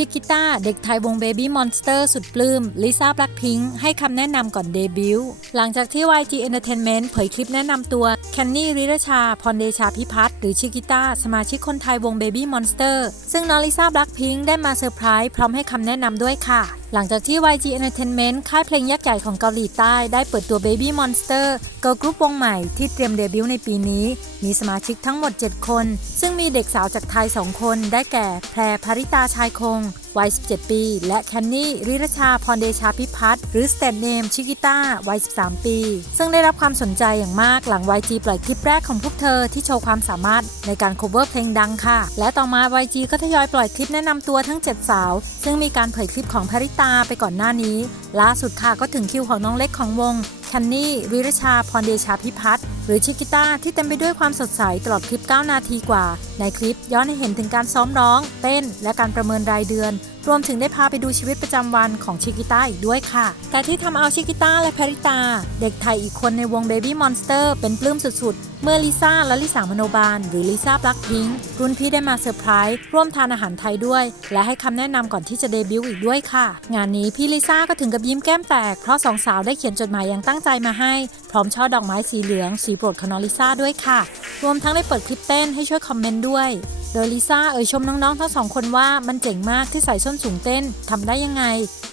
ชิคิต้า เด็กไทยวง Baby Monster สุดปลื้มลิซ่าแบล็คพิงคให้คำแนะนำก่อนเดบิวต์หลังจากที่ YG Entertainment เผยคลิปแนะนำตัวแคนนี่ริรชา พรเดชาพิพัฒน์หรือชิคิต้า สมาชิกคนไทยวง Baby Monster ซึ่งน้องลิซ่าแบล็คพิงคได้มาเซอร์ไพรส์พร้อมให้คำแนะนำด้วยค่ะ หลังจากที่ YG Entertainment ค่ายเพลงยักษ์ใหญ่ของเกาหลีใต้ได้เปิดตัว Baby Monster เกิร์ลกรุ๊ปวงใหม่ที่เตรียมเดบิวต์ในปีนี้ มีสมาชิกทั้งหมด 7 คน ซึ่งมีเด็กสาวจากไทย 2 คน ได้แก่ แพรภริตาชายคง วัย 17 ปี และแคนนี่ริรชาพรเดชาพิพัฒน์หรือสเต n เนมชิกิต้าวัย 13 ปี ซึ่งได้รับความสนใจอย่างมากหลัง YG ปล่อยคลิปแรกของพวกเธอที่โชว์ความสามารถในการ cover เพลงดังค่ะ และต่อมา YG ก็ทยอยปล่อยคลิปแนะนำตัวทั้ง 7 สาว ซึ่งมีการเผยคลิปของภริตาไปก่อนหน้านี้ ล่าสุดค่ะก็ถึงคิวของน้องเล็กของวงแคนนี่ริรชาพรเดชาพิพัฒน์ รือชิกิต้าที่เต็มไปด้วยความสดใสตลอดคลิป 9 นาทีกว่า ในคลิปย้อนให้เห็นถึงการซ้อมร้อง เต้น และการประเมินรายเดือนรวมถึงได้พาไปดูชีวิตประจำวันของชิกิต้าอีกด้วยค่ะ แต่ที่ทำเอาชิกิต้าและแพริตา เด็กไทยอีกคนในวง Baby Monster เป็นปลื้มสุดๆ เมื่อลิซ่าและลิสามโนบาล หรือลิซ่าบลักพิงรุ่นพี่ได้มาเซอร์ไพรส์ร่วมทานอาหารไทยด้วย และให้คำแนะนำก่อนที่จะเดบิวต์อีกด้วยค่ะ งานนี้พี่ลิซ่าก็ถึงกับยิ้มแก้มแตก เพราะสองสาวได้เขียนจดหมายอย่างตั้งใจมาให้ พร้อมช่อดอกไม้สีเหลืองสีโปรดของน้องลิซ่าด้วยค่ะ รวมทั้งได้เปิดคลิปเต้นให้ช่วยคอมเมนต์ด้วย โดยลิซ่าเอ่ยชมน้องๆทั้งสองคนว่ามันเจ๋งมากที่ใส่ส้นสูงเต้นทำได้ยังไง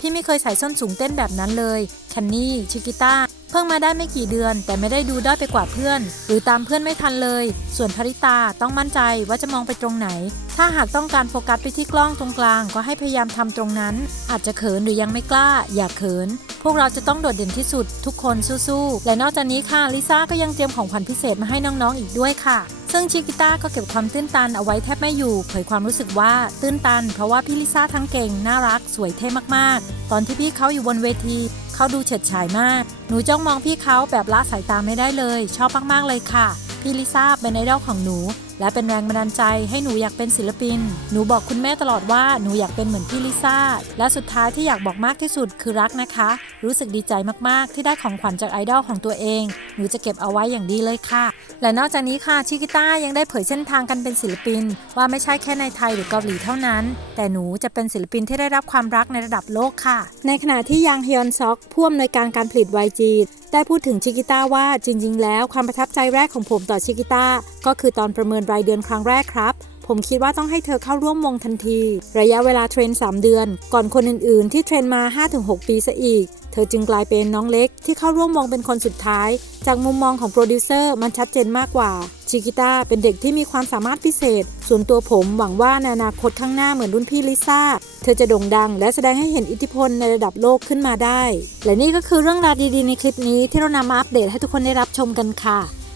พี่ไม่เคยใส่ส้นสูงเต้นแบบนั้นเลยแคนนี่ชิกิต้าเพิ่งมาได้ไม่กี่เดือน แต่ไม่ได้ดูด้อยไปกว่าเพื่อน หรือตามเพื่อนไม่ทันเลย ส่วนภริตาต้องมั่นใจว่าจะมองไปตรงไหน ถ้าหากต้องการโฟกัสไปที่กล้องตรงกลาง ก็ให้พยายามทำตรงนั้น อาจจะเขินหรือยังไม่กล้า อย่าเขิน พวกเราจะต้องโดดเด่นที่สุด ทุกคนสู้ๆและนอกจากนี้ค่ะลิซ่าก็ยังเตรียมของขวัญพิเศษมาให้น้องๆอีกด้วยค่ะ ซึ่งชิกิต้าก็เก็บความตื้นตันเอาไว้แทบไม่อยู่ เผยความรู้สึกว่าตื้นตัน เพราะว่าพี่ลิซ่าทั้งเก่ง น่ารัก สวยเท่มากๆ ตอนที่พี่เขาอยู่บนเวที เขาดูเฉิดฉายมาก หนูจ้องมองพี่เขาแบบละสายตาไม่ได้เลย ชอบมากๆเลยค่ะ พี่ลิซ่าเป็นไอดอลของหนู และเป็นแรงบันดาลใจให้หนูอยากเป็นศิลปิน หนูบอกคุณแม่ตลอดว่าหนูอยากเป็นเหมือนพี่ลิซ่า และสุดท้ายที่อยากบอกมากที่สุดคือรักนะคะ รู้สึกดีใจมากๆ ที่ได้ของขวัญจากไอดอลของตัวเอง หนูจะเก็บเอาไว้อย่างดีเลยค่ะ และนอกจากนี้ค่ะชิกิต้ายังได้เผยเส้นทางกันเป็นศิลปิน ว่าไม่ใช่แค่ในไทยหรือเกาหลีเท่านั้น แต่หนูจะเป็นศิลปินที่ได้รับความรักในระดับโลกค่ะ ในขณะที่ยังฮยอนซอกผู้อำนวยการการผลิต YG ได้พูดถึงชิกิต้าว่าจริง ๆ แล้วความประทับใจแรกของผมต่อชิกิต้าก็คือตอนประเมินรายเดือนครั้งแรกครับ ผมคิดว่าต้องให้เธอเข้าร่วมวงทันที ระยะเวลาเทรน 3 เดือน ก่อนคนอื่นๆ ที่เทรนมา 5-6 ปีซะอีก เธอจึงกลายเป็นน้องเล็กที่เข้าร่วมวงเป็นคนสุดท้าย จากมุมมองของโปรดิวเซอร์มันชัดเจนมากกว่า ชิกิต้าเป็นเด็กที่มีความสามารถพิเศษ ส่วนตัวผมหวังว่าในอนาคตข้างหน้าเหมือนรุ่นพี่ลิซ่า เธอจะโด่งดัง และแสดงให้เห็นอิทธิพลในระดับโลกขึ้นมาได้ และนี่ก็คือเรื่องราวดีๆในคลิปนี้ที่เรานำมาอัปเดตให้ทุกคนได้รับชมกันค่ะ